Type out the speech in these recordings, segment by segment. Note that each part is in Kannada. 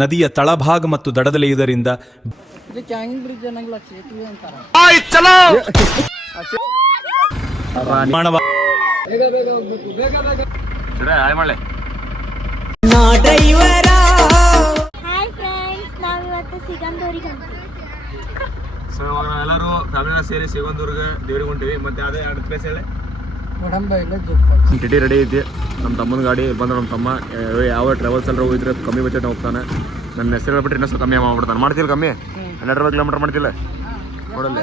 ನದಿಯ ತಳಭಾಗ ಮತ್ತು ದಡದಲ್ಲಿಯುವುದರಿಂದ ಸೊ ಇವಾಗ ನಾವೆಲ್ಲರೂ ಫ್ಯಾಮಿಲಿನ ಸೇರಿ ಸಿಗಂದೂರ್ಗೆ ದೇವ್ರಿಗೆ ಹೊಂಟಿವಿ. ಮತ್ತೆ ಅದೇ ಎರಡು ಪ್ಲೇಸ್ ಹೇಳಿ ಟಿಟಿ ರೆಡಿ ಐತಿ. ನಮ್ಮ ತಮ್ಮನ ಗಾಡಿ ಬಂದ್ರೆ ನಮ್ಮ ತಮ್ಮ ಯಾವ ಟ್ರಾವೆಲ್ಸ್ ಎಲ್ಲರೂ ಹೋಗಿದ್ರೆ ಕಮ್ಮಿ ಬಜೆಟ್ ಹೋಗ್ತಾನೆ. ನನ್ನ ಹೆಸರು ಹೇಳ್ಬಿಟ್ರೆ ಇನ್ನಷ್ಟು ಕಮ್ಮಿ ಮಾಡ್ಬಿಡ್ತಾನೆ. ಮಾಡ್ತಿಲ್ಲ ಕಮ್ಮಿ 12 ಕಿಲೋಮೀಟರ್ ಮಾಡ್ತಿಲ್ಲ ನೋಡಲ್ಲ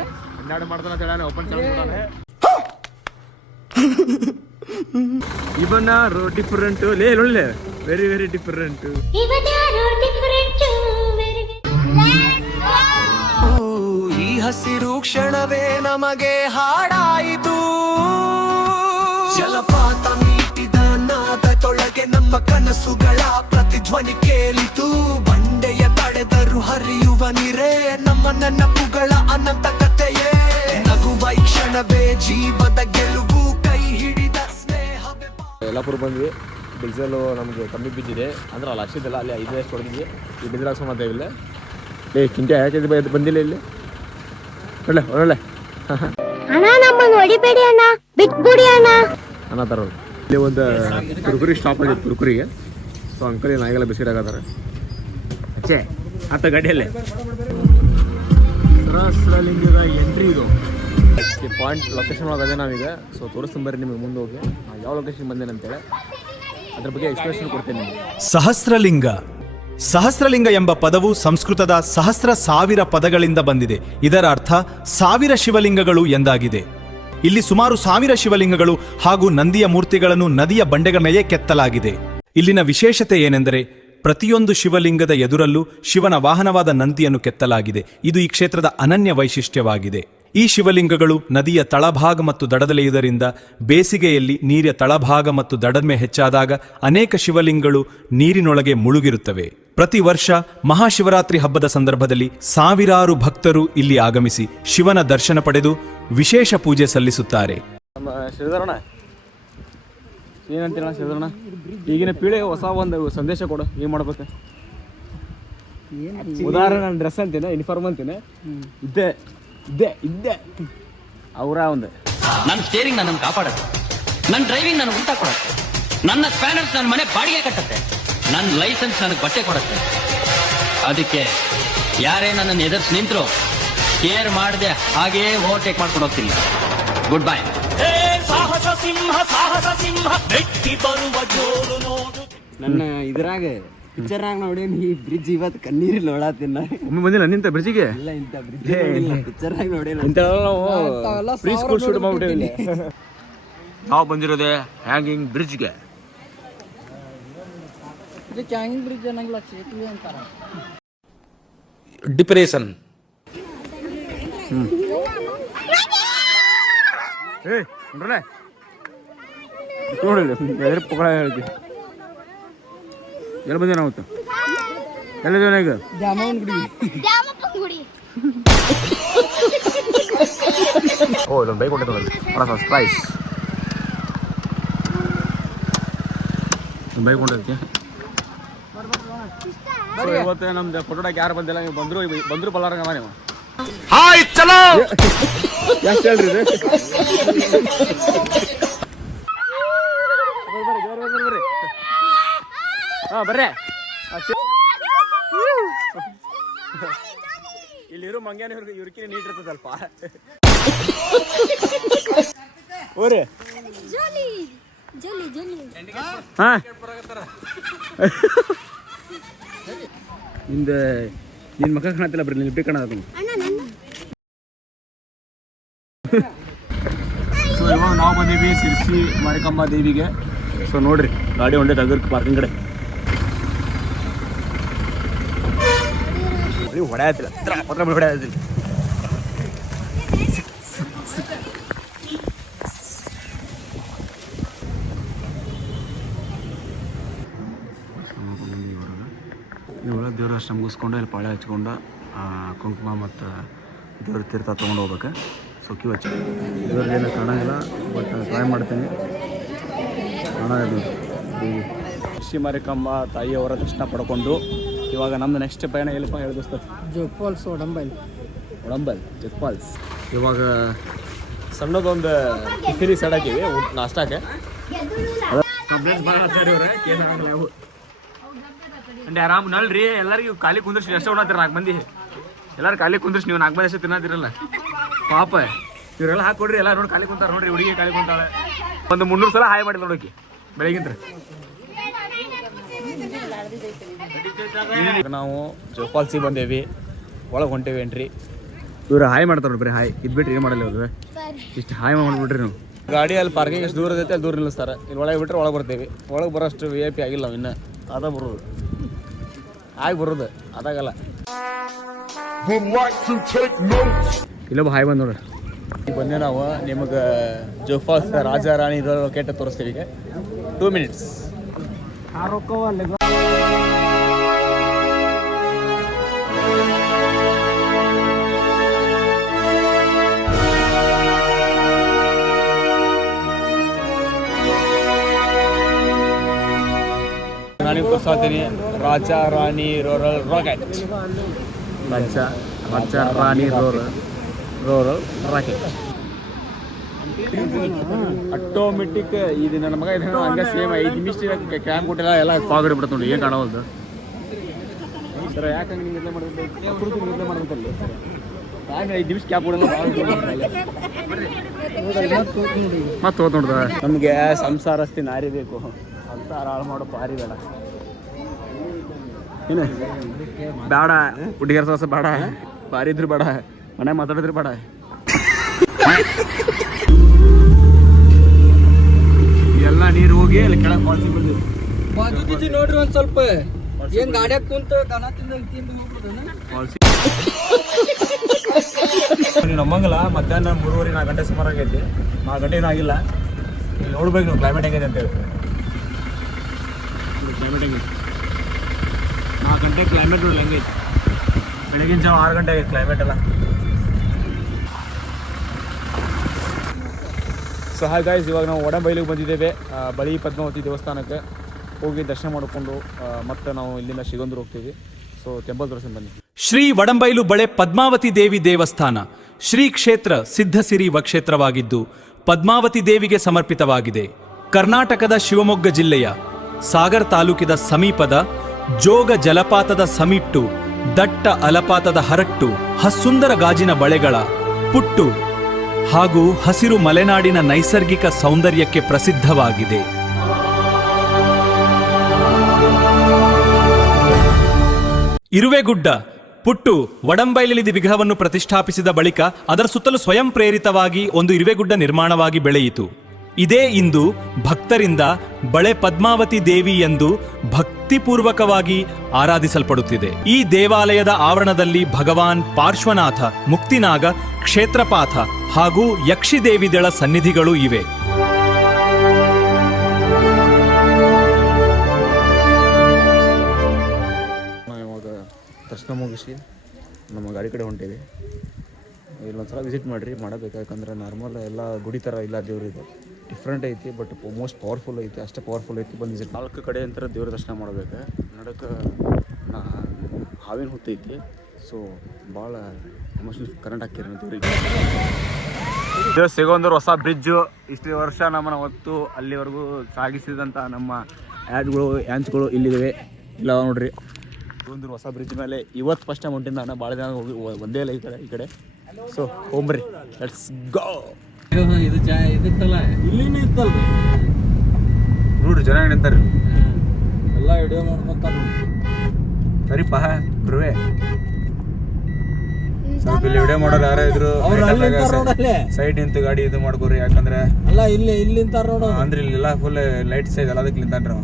12 ಮಾಡ್ತಾನೆ ಅಂತ ಹೇಳಿ ಓಪನ್ ಚಾನಲ್ ಇವನ್ ಯಾರು ಡಿಫರೆಂಟ್ ಲೇ ಒಳ್ಳೆ ವೆರಿ ವೆರಿ ಡಿಫರೆಂಟ್. ಈ ಹಸಿರು ಕ್ಷಣವೇ ನಮಗೆ ಹಾಡಾಯಿತು. ಜಲಪಾತ ಮೀಟಿದ ನಾದದೊಳಗೆ ನಮ್ಮ ಕನಸುಗಳ ಪ್ರತಿಧ್ವನಿ ಕೇಳಿತು. ಬಂಡೆಯ ತಡೆದರು ಹರಿಯುವ ನೀರೇ ನಮ್ಮ ನೆನಪುಗಳ ಅನಂತ ಕಥೆಯೇ. ನಗುವ ಈ ಕ್ಷಣವೇ ಜೀವದ ಗೆಲುವು. ಕೈ ಹಿಡಿದ ಸ್ನೇಹವೇ. ಯಲ್ಲಾಪುರ ಬಂದ್ವಿ. ಡೀಸೆಲ್ ನಮಗೆ ಕಮ್ಮಿ ಬಿದ್ದಿದೆ ಅಂದ್ರೆ ಅಲ್ಲಿ ಅಷ್ಟಿದ್ದಲ್ಲ, ಅಲ್ಲಿ 5 ಎಷ್ಟು ಹೊಡೆದಿದ್ವಿ. ಈ ಡೀಸೆಲ್ ಹಾಕ್ಸ್ಕೊಂಡ್ ಇಲ್ಲ ಲೇ ಕಿಂಟ ಯಾಕೆ ಬಂದಿಲ್ಲ ಇಲ್ಲಿ ಒಳ್ಳೆ ಒಳ್ಳೆ ಅಣ್ಣ ತರೋದು. ಇಲ್ಲಿ ಒಂದು ಕುರ್ಕುರಿ ಸ್ಟಾಪ್ ಆಗಿದೆ ಕುರ್ಕುರಿಗೆ. ಸೊ ಅಂಕಲ್ ನಾಯಿಗೆಲ್ಲ ಬಿಸ್ಕೆಟ್ ಆಗತ್ತಾರೆ ಅಚ್ಚೆ ಆತ ಗಾಡಿಯಲ್ಲೇ. ಸಹಸ್ರಲಿಂಗದ ಎಂಟ್ರಿ ಇದು ಪಾಯಿಂಟ್ ಲೊಕೇಶನ್ ಒಳಗದೆ ನಾವೀಗ. ಸೊ ತೋರಿಸ್ಕೊಂಬರ್ರಿ ನಿಮಗೆ ಮುಂದೆ ಹೋಗಿ ಯಾವ ಲೊಕೇಶನ್ ಬಂದೇನೆ ಅಂತೇಳಿ ಅದ್ರ ಬಗ್ಗೆ ಎಕ್ಸ್ಪ್ಲೇಷನ್ ಕೊಡ್ತೇನೆ ನಿಮಗೆ. ಸಹಸ್ರಲಿಂಗ ಎಂಬ ಪದವು ಸಂಸ್ಕೃತದ ಸಹಸ್ರ ಸಾವಿರ ಪದಗಳಿಂದ ಬಂದಿದೆ. ಇದರ ಅರ್ಥ 1000 ಶಿವಲಿಂಗಗಳು ಎಂದಾಗಿದೆ. ಇಲ್ಲಿ ಸುಮಾರು 1000 ಶಿವಲಿಂಗಗಳು ಹಾಗೂ ನಂದಿಯ ಮೂರ್ತಿಗಳನ್ನು ನದಿಯ ಬಂಡೆಗಳ ಮೇಲೆ ಕೆತ್ತಲಾಗಿದೆ. ಇಲ್ಲಿನ ವಿಶೇಷತೆ ಏನೆಂದರೆ ಪ್ರತಿಯೊಂದು ಶಿವಲಿಂಗದ ಎದುರಲ್ಲೂ ಶಿವನ ವಾಹನವಾದ ನಂದಿಯನ್ನು ಕೆತ್ತಲಾಗಿದೆ. ಇದು ಈ ಕ್ಷೇತ್ರದ ಅನನ್ಯ ವೈಶಿಷ್ಟ್ಯವಾಗಿದೆ. ಈ ಶಿವಲಿಂಗಗಳು ನದಿಯ ತಳಭಾಗ ಮತ್ತು ದಡದಲ್ಲಿಯುವುದರಿಂದ ಬೇಸಿಗೆಯಲ್ಲಿ ನೀರಿನ ತಳಭಾಗ ಮತ್ತು ದಡಮೆ ಹೆಚ್ಚಾದಾಗ ಅನೇಕ ಶಿವಲಿಂಗಗಳು ನೀರಿನೊಳಗೆ ಮುಳುಗಿರುತ್ತವೆ. ಪ್ರತಿ ವರ್ಷ ಮಹಾಶಿವರಾತ್ರಿ ಹಬ್ಬದ ಸಂದರ್ಭದಲ್ಲಿ ಸಾವಿರಾರು ಭಕ್ತರು ಇಲ್ಲಿ ಆಗಮಿಸಿ ಶಿವನ ದರ್ಶನ ಪಡೆದು ವಿಶೇಷ ಪೂಜೆ ಸಲ್ಲಿಸುತ್ತಾರೆ. ನಮ್ಮ ಶ್ರೀಧರಣ ಏನಂತೀರ ಶ್ರೀಧರಣ, ಈಗಿನ ಪೀಳಿಗೆ ಹೊಸ ಒಂದು ಸಂದೇಶ ಕೊಡು. ಏನು ಮಾಡ್ಬೇಕು? ಉದಾಹರಣೆ ನಾನು ಡ್ರೆಸ್ ಅಂತೀನಿ, ಯೂನಿಫಾರ್ಮ್ ಅಂತೀನಿ, ಇದ್ದೆ ಇದ್ದೆ ಇದ್ದೆ ಅವರ ಒಂದು ನನ್ನ ಸ್ಟೇರಿಂಗ್ ನನ್ನನ್ನು ಕಾಪಾಡುತ್ತೆ, ನನ್ನ ಡ್ರೈವಿಂಗ್ ನನಗೆ ಊಟ ಕೊಡುತ್ತೆ, ನನ್ನ ಸ್ಪ್ಯಾನರ್ಸ್ ನನ್ನ ಮನೆ ಬಾಡಿಗೆ ಕಟ್ಟುತ್ತೆ, ನನ್ನ ಲೈಸೆನ್ಸ್ ನನಗೆ ಬಟ್ಟೆ ಕೊಡುತ್ತೆ. ಅದಕ್ಕೆ ಯಾರೇ ನನ್ನನ್ನು ಎದುರಿಸಿ ನಿಂತರು ಕೇರ್ ಮಾಡದೆ ಹಾಗೇ ಓವರ್ಟೇಕ್ ಮಾಡ್ಕೊಂಡು ಹೋಗ್ತೀನಿ. Good bye. ಸಾಹಸ ಸಿಂಹ ಬೆಟ್ಟಿ ಬರುವ ಜೋರು ನೋಡು. ನನ್ನ ಇದ್ರಾಗ ಪಿಕ್ಚರ್ನಾಗ ನೋಡಿ ಈ ಬ್ರಿಡ್ಜ್ ಇವತ್ತು ಕಣ್ಣೀರಿಲ್ಲ ನೋಡತ್ತೀನ. ಒಮ್ಮೆ ಬಂದಿಲ್ಲ ನಿಂತ ಬ್ರಿಡ್ಜಿಗೆ? ಇಲ್ಲ ಇಂಥ ಬ್ರಿಡ್ಜ್ ನೋಡಿಲ್ಲ, ಪಿಕ್ಚರ್ನಾಗ ನೋಡಿಲ್ಲ. ಪ್ರೀ ಸ್ಕೂಲ್ ಶೂಟ್ ಮಾಡ್ಬಿಟ್ಟಿವಿ. ನಾವು ಬಂದಿರೋದೆ ಹ್ಯಾಂಗಿಂಗ್ ಬ್ರಿಡ್ಜ್ಗೆ. ಹ್ಯಾಂಗಿಂಗ್ ಬ್ರಿಡ್ಜ್ ಅನ್ನಂಗಿಲ್ಲ, ಸೇತುವೆ ಅಂತಾರ. ಡಿಪ್ರೆಷನ್ ನೋಡಿ ಪುಗಳ ಹೇಳ್ತೀವಿ. ಎಲ್ಲಿ ಬಂದೆ ನಾವು? ಎಲ್ಲಿದ್ದೇವೆ ಈಗ? ಜಾಮೂನ್ ಗುಡಿ. ಓ ಇದೊಂದು ಬೈಕ್ ಹೊಂಟೈತೆ ಪ್ರೈಸ್ ಬೈಕ್ ಹೊಂಟೈತಿ. ಸೊ ಇವತ್ತು ನಮ್ದು ಫೋಟೋಡಾಕ್ ಯಾರು ಬಂದಿಲ್ಲ. ನೀವು ಬಂದ್ರು ಬಲ್ಲಾರಂಗಮ್ಮ ನೀವು. ಹಾಯ್ ಚಲೋ ಎಷ್ಟು ಹೇಳ್ರಿ ಇದು? ಬರ್ರಿ ಹಾಂ ಬರ್ರಿ. ಇಲ್ಲಿರೋ ಮಂಗ್ಯಾನ ಇವ್ರಿಕಿನ ನೀಟ್ ಇರ್ತದಲ್ಪ. ಓರಿ ಹಾಂ ನಿಂದ ನಿನ್ನ ಮಕ್ಕ ಕಾಣತ್ತಿಲ್ಲ, ಬರ್ರಿ ನಿನ್ನ ಬೇಕು ಕಾಣದ. ಸೊ ಇವಾಗ ನಾವು ಬಂದೀವಿ ಸಿರ್ಸಿ ಮಾರಿಕಮ್ಮ ದೇವಿಗೆ. ಸೊ ನೋಡ್ರಿ ಗಾಡಿ ಹೊಂಡೆ ತಗರ್ಕ ಪಾರ್ಕಿಂಗ್ ಕಡೆ ಹೊಡೆಯತ್ತಿಲ್ಲ, ಪತ್ರ ಹೊಡೆಯತ್ತಿಲ್ಲ. ಇವಾಗ ದೇವ್ರ ಅಷ್ಟು ಮುಗಿಸ್ಕೊಂಡು ಇಲ್ಲಿ ಪಾಳೆ ಹಚ್ಕೊಂಡು ಕುಂಕುಮ ಮತ್ತು ದೇವ್ರ ತೀರ್ಥ ತೊಗೊಂಡು ಹೋಗ್ಬೇಕು. ಸೊ ಕ್ಯೂ ಹಚ್ಚಿ ದೇವ್ರದ್ದೇನು ಕಾಣಂಗಿಲ್ಲ, ಬಟ್ ಟ್ರೈ ಮಾಡ್ತೀನಿ. ಕಾಣೋದು ಶ್ರೀ ಮಾರಿಕಮ್ಮ ತಾಯಿಯವರ ದರ್ಶನ ಪಡ್ಕೊಂಡು ಇವಾಗ ನಮ್ದು ನೆಕ್ಸ್ಟ್ ಪಯಣ ಎಲ್ಲಿಪ್ಪ ಹೇಳಿ ದೋಸ್ತ? Jog falls Odambail Jog falls. ಇವಾಗ ಸಣ್ಣದೊಂದು ಟಿಫಿನಿ ಸೈಡ್ ಹಾಕಿವಿ ನಾಷ್ಟಾಕೆ. ಅಂಡ್ ಆರಾಮ್ ನಲ್ರಿ ಎಲ್ಲರಿಗೂ ಖಾಲಿ ಕುಂದ್ರಿಸಿ ಎಷ್ಟೋ ಉಣ್ಣತ್ತೀರ 4 ಮಂದಿ. ಎಲ್ಲರೂ ಖಾಲಿ ಕುಂದ್ರಿಸಿ ನೀವು 4 ಮಂದಿ ಅಷ್ಟೇ ತಿನ್ನತ್ತಿರಲ್ಲ ಪಾಪ. ಇವರೆಲ್ಲ ಹಾಕೊಡ್ರಿ ಎಲ್ಲ ನೋಡಿ ಖಾಲಿ ಕುಂತಾರ ನೋಡ್ರಿ. ಹುಡುಗಿ ಖಾಲಿ ಕುಂತಾಳೆ. ಒಂದು 300 ಸಲ ಹಾಯ್ ಮಾಡಿ ನೋಡೋಕೆ ಬೆಳಗಿಂತ. ನಾವು ಜೋಗ್ ಫಾಲ್ಸಿಗೆ ಬಂದೇವಿ. ಒಳಗೆ ಹೊಂಟೇವಿ ಎಂಟ್ರಿ. ಇವ್ರು ಹಾಯ್ ಮಾಡ್ತಾರೆ ನೋಡ್ರಿ. ಹಾಯ್ ಇದ್ಬಿಟ್ರಿ ಏನು ಮಾಡಲ್ಲ ಇವ್ರು. ಇಷ್ಟು ಹಾಯ್ ಮಾಡ್ಬಿಟ್ರಿ ನಾವು. ಗಾಡಿ ಅಲ್ಲಿ ಪಾರ್ಕಿಂಗ್ ಎಷ್ಟು ದೂರ ಐತೆ ಅಲ್ಲಿ ದೂರ ನಿಲ್ಲಿಸ್ತಾರೆ. ಇಲ್ಲಿ ಒಳಗೆ ಬಿಟ್ಟರೆ ಒಳಗೆ ಬರ್ತೀವಿ. ಒಳಗೆ ಬರೋಷ್ಟು VIP ಆಗಿಲ್ಲ ನಾವು ಇನ್ನು. ಅದ ಬರೋದು ಆಗಿ ಬರೋದು ಅದಾಗಲ್ಲ. ಇಲ್ಲೊಬ್ಬ ಹಾಯ್ ಬಂದು ನೋಡ್ರಿ. ಈಗ ಬಂದೆ ನಾವು ನಿಮಗೆ ಜೋಗ್ ಫಾಲ್ಸ್ ರಾಜ ರಾಣಿ ಲೊಕೇಟ್ ತೋರಿಸ್ತೀವಿ. ಈಗ 2 minutes. ರಾಣಿ ತೋರಿಸ್ತೀನಿ. Raja Rani rural rocket. Raja Rani rural rocket automatic. ಇದು ನನ್ನ ಮಗ ಇದೆ ಹಂಗೆ ಸೇಮ್ 5 ನಿಮಿಷ ಕ್ಯಾಮ್ ಕೊಟ್ಟಿಲ್ಲ ಎಲ್ಲ ಪಾಗಡಿ ಬಿಡುತ್ತೆ ನೋಡಿ. ಏನು ಕಾಣವಲ್ದು ಸರ್. ಯಾಕೆ ಹಂಗೆ ನಿದ್ದೆ ಮಾಡೋದು? ನಿದ್ದೆ ಮಾಡ್ಬೇಕಲ್ಲ ಯಾಕೆ 5 ನಿಮಿಷ ಕ್ಯಾಪ್ ಕೊಡಲ್ಲ. ಮತ್ತೆ ಹೋದ್ ನೋಡ್ದ. ನಮಗೆ ಸಂಸಾರಸ್ತಿ ನಾರಿ ಬೇಕು. ಸಂಸಾರ ಹಾಳು ಮಾಡೋ ಪಾರಿ ಬೇಡ. ಏನು ಬೇಡ. ಹುಡುಗಿಯರ ಸಾಸ ಬೇಡ. ಪಾರಿ ಇದ್ರು ಬೇಡ. ಮನೆ ಮಾತಾಡಿದ್ರು ಬೇಡ. ಎಲ್ಲ ನೀರು ಹೋಗಿ ಅಲ್ಲಿ ಕೆಳಗೆ ಫಾಲ್ಸಿಗೆ ಬಂದಿವಿ. ನೋಡ್ರಿ ಒಂದ್ ಸ್ವಲ್ಪ ಏನ್ ಗಾಡ್ಯಾಗ ಕುಂತ ದನ ತಿಂದು ಹೋಗ್ಬಿಡೋಣ. ನಮ್ಮಂಗಲ್ಲ ಮಧ್ಯಾಹ್ನ 3:30-4 ಗಂಟೆ ಸುಮಾರು ಆಗೈತಿ. 4 ಗಂಟೆ ಏನೂ ಆಗಿಲ್ಲ. ಇಲ್ಲಿ ನೋಡ್ಬೇಕು ನೀವು ಕ್ಲೈಮೇಟ್ ಹೆಂಗೈತೆ ಅಂತೇಳಿ. ಕ್ಲೈಮೇಟ್ ಹೆಂಗೈತಿ 4 ಗಂಟೆ ಕ್ಲೈಮೇಟ್ ನೋಡಿ ಹೆಂಗೈತಿ. ಬೆಳಗಿನ ಜಾವ 6 ಗಂಟೆ ಆಗೈತೆ ಕ್ಲೈಮೇಟ್ ಎಲ್ಲ. ಸೊ ಹಾಯ್ ಗೈಸ್, ಇವಾಗ ನಾವು ಒಡಂಬೈಲಿಗೆ ಬಂದಿದ್ದೇವೆ. ಬಳಿ ಪದ್ಮಾವತಿ ದೇವಸ್ಥಾನಕ್ಕೆ ಹೋಗಿ ದರ್ಶನ ಮಾಡಿಕೊಂಡು ಮತ್ತೆ ನಾವು ಇಲ್ಲಿಂದ ಶಿಗಂದೂರು ಹೋಗ್ತೀವಿ. ಸೊ ಟೆಂಪಲ್ ದರ್ಶನ ಬನ್ನಿ. ಶ್ರೀ ವಡಂಬೈಲು ಬಳೆ ಪದ್ಮಾವತಿ ದೇವಿ ದೇವಸ್ಥಾನ ಶ್ರೀ ಕ್ಷೇತ್ರ ಸಿದ್ಧಸಿರಿ ವಕ್ಷೇತ್ರವಾಗಿದ್ದು ಪದ್ಮಾವತಿ ದೇವಿಗೆ ಸಮರ್ಪಿತವಾಗಿದೆ. ಕರ್ನಾಟಕದ ಶಿವಮೊಗ್ಗ ಜಿಲ್ಲೆಯ ಸಾಗರ್ ತಾಲೂಕಿನ ಸಮೀಪದ ಜೋಗ ಜಲಪಾತದ ಸಮೀಟ್ಟು ದಟ್ಟ ಅಲಪಾತದ ಹರಟ್ಟು ಹಸುಂದರ ಗಾಜಿನ ಬಳೆಗಳ ಪುಟ್ಟು ಹಾಗೂ ಹಸಿರು ಮಲೆನಾಡಿನ ನೈಸರ್ಗಿಕ ಸೌಂದರ್ಯಕ್ಕೆ ಪ್ರಸಿದ್ಧವಾಗಿದೆ. ಇರುವೆಗುಡ್ಡ ಪುಟ್ಟು ವಡಂಬೈಲಿಲಿ ವಿಗ್ರಹವನ್ನು ಪ್ರತಿಷ್ಠಾಪಿಸಿದ ಬಳಿಕ ಅದರ ಸುತ್ತಲೂ ಸ್ವಯಂ ಪ್ರೇರಿತವಾಗಿ ಒಂದು ಇರುವೆಗುಡ್ಡ ನಿರ್ಮಾಣವಾಗಿ ಬೆಳೆಯಿತು. ಇದೇ ಇಂದು ಭಕ್ತರಿಂದ ಬಳೆ ಪದ್ಮಾವತಿ ದೇವಿ ಎಂದು ಭಕ್ತಿಪೂರ್ವಕವಾಗಿ ಆರಾಧಿಸಲ್ಪಡುತ್ತಿದೆ. ಈ ದೇವಾಲಯದ ಆವರಣದಲ್ಲಿ ಭಗವಾನ್ ಪಾರ್ಶ್ವನಾಥ, ಮುಕ್ತಿನಾಗ, ಕ್ಷೇತ್ರಪಾತ ಹಾಗೂ ಯಕ್ಷಿದೇವಿದಳ ಸನ್ನಿಧಿಗಳು ಇವೆ. ಇವಾಗ ದರ್ಶನ ಮುಗಿಸಿ ನಮ್ಮ ಗಾಡಿ ಕಡೆ ಹೊಂಟೇವಿ. ಇಲ್ಲೊಂದ್ಸಲ ವಿಸಿಟ್ ಮಾಡಿರಿ, ಮಾಡಬೇಕು. ಯಾಕಂದರೆ ನಾರ್ಮಲ್ ಎಲ್ಲ ಗುಡಿ ಥರ ಇಲ್ಲ, ದೇವ್ರು ಇದೆ ಡಿಫ್ರೆಂಟ್ ಐತಿ. ಬಟ್ ಮೋಸ್ಟ್ ಪವರ್ಫುಲ್ ಐತಿ, ಅಷ್ಟೇ ಪವರ್ಫುಲ್ ಐತಿ. ಬಂದು ವಿಸಿಟ್ 4 ಕಡೆ ಅಂತ ದೇವ್ರ ದರ್ಶನ ಮಾಡಬೇಕು. ನಡಕ್ಕೆ ಹಾವಿನ ಹುತ್ತೈತಿ. ಸೊ ಭಾಳ ಎಮೋಷನಲ್ ಕರೆಂಟ್ ಹಾಕಿರಿ ದೇವ್ರಿಗೆ. ಇದು ಸಿಗೋಂದೂರು ಹೊಸ ಬ್ರಿಡ್ಜು. ಇಷ್ಟು ವರ್ಷ ನಮ್ಮನ್ನು ಹೊತ್ತು ಅಲ್ಲಿವರೆಗೂ ಸಾಗಿಸಿದಂಥ ನಮ್ಮ ಯಾಂಚ್ಗಳು ಇಲ್ಲಿವೆ. ಇಲ್ಲ ನೋಡ್ರಿ, ಸಿಗೋಂದೂರು ಹೊಸ ಬ್ರಿಡ್ಜ್ ಮೇಲೆ ಇವತ್ತು ಫಸ್ಟ್ ಟೈಮ್ ಹೊಂಟಿದ್ದು ನಾನು. ಭಾಳ ಜನ ಹೋಗಿ ಒಂದೇ ಇಲ್ಲ ಈ ಕಡೆ. ಸೊ ಹೋಗ್ಬರ್ರಿ, ಲೆಟ್ಸ್ ಗೋ. ಇದು ಇದಿತ್ತಲ್ಲ, ಇಲ್ಲಿನೂ ಇತ್ತಲ್ರಿ ನೋಡ್ರಿ, ಜನ ನಿಂತಾರ್ರಿ ಎಲ್ಲ ವಿಡಿಯೋ ಮಾಡ್ಕೊಂತ. ಸರಿಪಾ ಗುರುವೆ, ಸ್ವಲ್ಪ ಇಲ್ಲಿ ವಿಡಿಯೋ ಮಾಡೋರು ಯಾರೋ ಇದ್ರು ಸೈಡ್ ನಿಂತು ಗಾಡಿ ಇದು ಮಾಡ್ಕೋರಿ. ಯಾಕಂದ್ರೆ ಅಲ್ಲ ಇಲ್ಲಿ ನಿಂತಾರ ನೋಡು. ಅಂದ್ರೆ ಇಲ್ಲೆಲ್ಲ ಫುಲ್ ಲೈಟ್ಸ್ ಇದೆ, ಅದಕ್ಕೆ ನಿಂತಾನ್ರಿ ಅವ.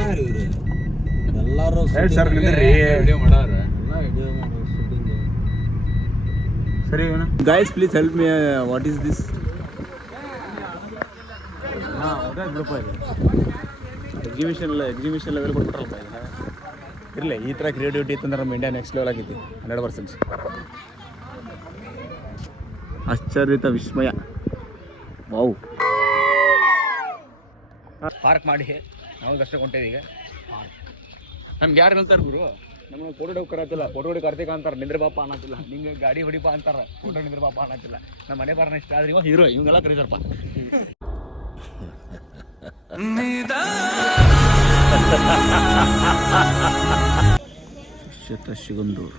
ಯಾರು ಇವ್ರು ಎಲ್ಲಾರು ಸರ್ ನಿಂದ್ರಿ ವಿಡಿಯೋ ಮಾಡಾರ. ಸರಿ guys, please help me. What is this? Exhibition level ಕೊಟ್ಬಿಟ್ರಲ್ಪ. ಇರಲಿ, ಈ ಥರ ಕ್ರಿಯೇಟಿವಿಟಿ ಇತ್ತಂದ್ರೆ ನಮ್ಮ ಇಂಡಿಯಾ ನೆಕ್ಸ್ಟ್ ಲೆವೆಲ್ ಆಗೈತಿ 100%. ಆಶ್ಚರ್ಯಿತ ವಿಸ್ಮಯ. ವಾವ್. ಪಾರ್ಕ್ ಮಾಡಿ ನಾವು ದರ್ಶನ ಕೊಂಟೇವಿ. ಈಗ ನಮ್ಗೆ ಯಾರು ಹೇಳ್ತಾರೆ ಗುರು ನಮ್ಗೆ ಫೋಟೋ ಹೊಡಿ ಕರತ್ತಿಲ್ಲ ಫೋಟೋ ಹೊಡಿ ಕಾರ್ತಿಕ ಅಂತಾರೆ ನಿಂದ್ರ ಬಾಪ ಅನ್ನತ್ತಿಲ್ಲ ನಿಂಗೆ ಗಾಡಿ ಹೊಡಿಪ ಅಂತಾರ ಫೋಟೋ ನಿಂದ್ರ ಬಾಪ ಅನ್ನತ್ತಿಲ್ಲ ನಮ್ಮ ಮನೆ ಬಾರನ ಇಷ್ಟ ಆದ್ರೆ ಇವ ಹೀರೋ ಇವಂಗೆಲ್ಲ ಕರೀತಾರಪ್ಪ ಶತಶಿಗಂದೂರು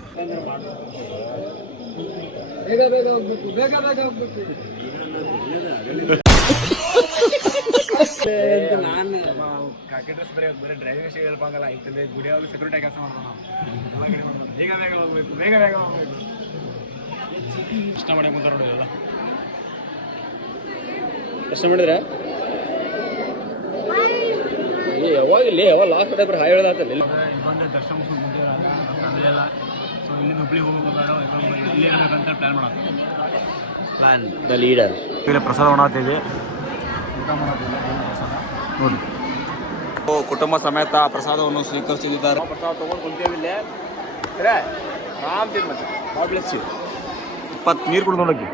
ಕಾಕಿ ಡ್ರೆಸ್ ಬರೀ ಡ್ರೈವಿಂಗ್ ಅಷ್ಟೇ ಹೇಳ್ಬಂಗಲ್ಲ ಇಂತಂದ್ರೆ ಗುಡಿಯಾಗ ಸೆಕ್ಯೂರಿಟಿ ಕೆಲಸ ಮಾಡೋದು ನಾವು ಬೇಗ ಬೇಗ ಹೋಗ್ಬೇಕು ಬೇಗ ಬೇಗ ಹೋಗ್ಬೇಕು ಇಷ್ಟ ಮಾಡಿ ಮುಂದೆ ನೋಡಿ ಎಲ್ಲ ಎಷ್ಟು ಮಾಡಿದ್ರೆ ಯಾವಾಗ ಇಲ್ಲಿ ಯಾವಾಗ ಲಾಸ್ಟ್ ಕಡೆ ಬರೀ ಹಾಯ್ ಹೇಳೋದಾತಲ್ಲ ಇನ್ನೊಂದು ದರ್ಶನ ಫ್ಯಾಮಿಲಿ ಎಲ್ಲ ಸೊ ಇಲ್ಲಿ ಹುಬ್ಳಿಗೆ ಹೋಗ್ಬೇಕು ಇಲ್ಲಿ ಇರಬೇಕಂತ ಪ್ಲ್ಯಾನ್ ಮಾಡೋದು ಪ್ಲ್ಯಾನ್ ದ ಲೀಡರ್ ಇಲ್ಲಿ ಪ್ರಸಾದ ಮಾಡತ್ತೀವಿ ಊಟ ಮಾಡೋದಿಲ್ಲ ಪ್ರಸಾದ ನೋಡಿ ಕುಟುಂಬ ಸಮೇತ ಪ್ರಸಾದವನ್ನು ಸ್ವೀಕರಿಸಿದ್ದಾರೆ ಪ್ರಸಾದ ತೊಗೊಂಡು ಕುಂತೇವಿಲ್ಲ ಸರಿ ಆರಾಮ್ ತಿನ್ ಮತ್ತೆ God bless you 20 ನೀರು ಕುಡ್ದು ನೋಡಕ್ಕೆ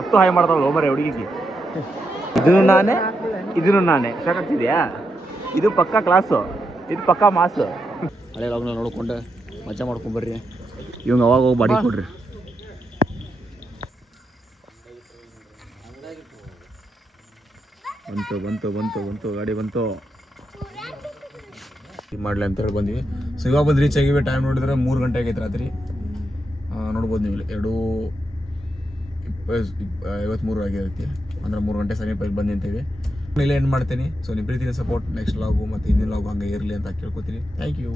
10 ಹಾಯ್ ಮಾಡ್ತಾವಲ್ಲ ಒಬ್ಬರೇ ಹುಡುಗಿಗೆ ಇದನ್ನು ನಾನೇ ಸಾಕಾಗ್ತಿದ್ಯಾ ಇದು ಪಕ್ಕಾ ಕ್ಲಾಸು ಇದು ಪಕ್ಕಾ ಮಾಸು ಹಳೆ ಲಾಗ್ನ ನೋಡ್ಕೊಂಡು ಮಜಾ ಮಾಡ್ಕೊಂಬರ್ರಿ ಇವಂಗ ಅವಾಗ ಹೋಗಿ ಬಾಡಿ ಕೊಡ್ರಿ ಬಂತು ಗಾಡಿ ಬಂತು ಮಾಡಲಿ ಅಂತೇಳಿ ಬಂದ್ವಿ ಸೊ ಇವಾಗ ಬಂದು ರೀಚ್ ಆಗಿವಿ ಟೈಮ್ ನೋಡಿದ್ರೆ 3 ಗಂಟೆ ಆಗೈತೆ ರಾತ್ರಿ ನೋಡ್ಬೋದು ನೀವು ಇಲ್ಲಿ 2:53 ಆಗಿರುತ್ತೆ ಅಂದ್ರೆ 3 ಗಂಟೆ ಸಮೀಪ ಬಂದು ನಿಂತೀವಿ ಇಲ್ಲೇ ಎಂಡ್ ಮಾಡ್ತೀನಿ ಸೊ ನಿಮ್ಮ ಪ್ರೀತಿನ ಸಪೋರ್ಟ್ ನೆಕ್ಸ್ಟ್ ಲಾಗು ಮತ್ತು ಹಿಂದಿನ ಲಾಗು ಹಂಗೆ ಇರಲಿ ಅಂತ ಕೇಳ್ಕೊತೀನಿ ಥ್ಯಾಂಕ್ ಯು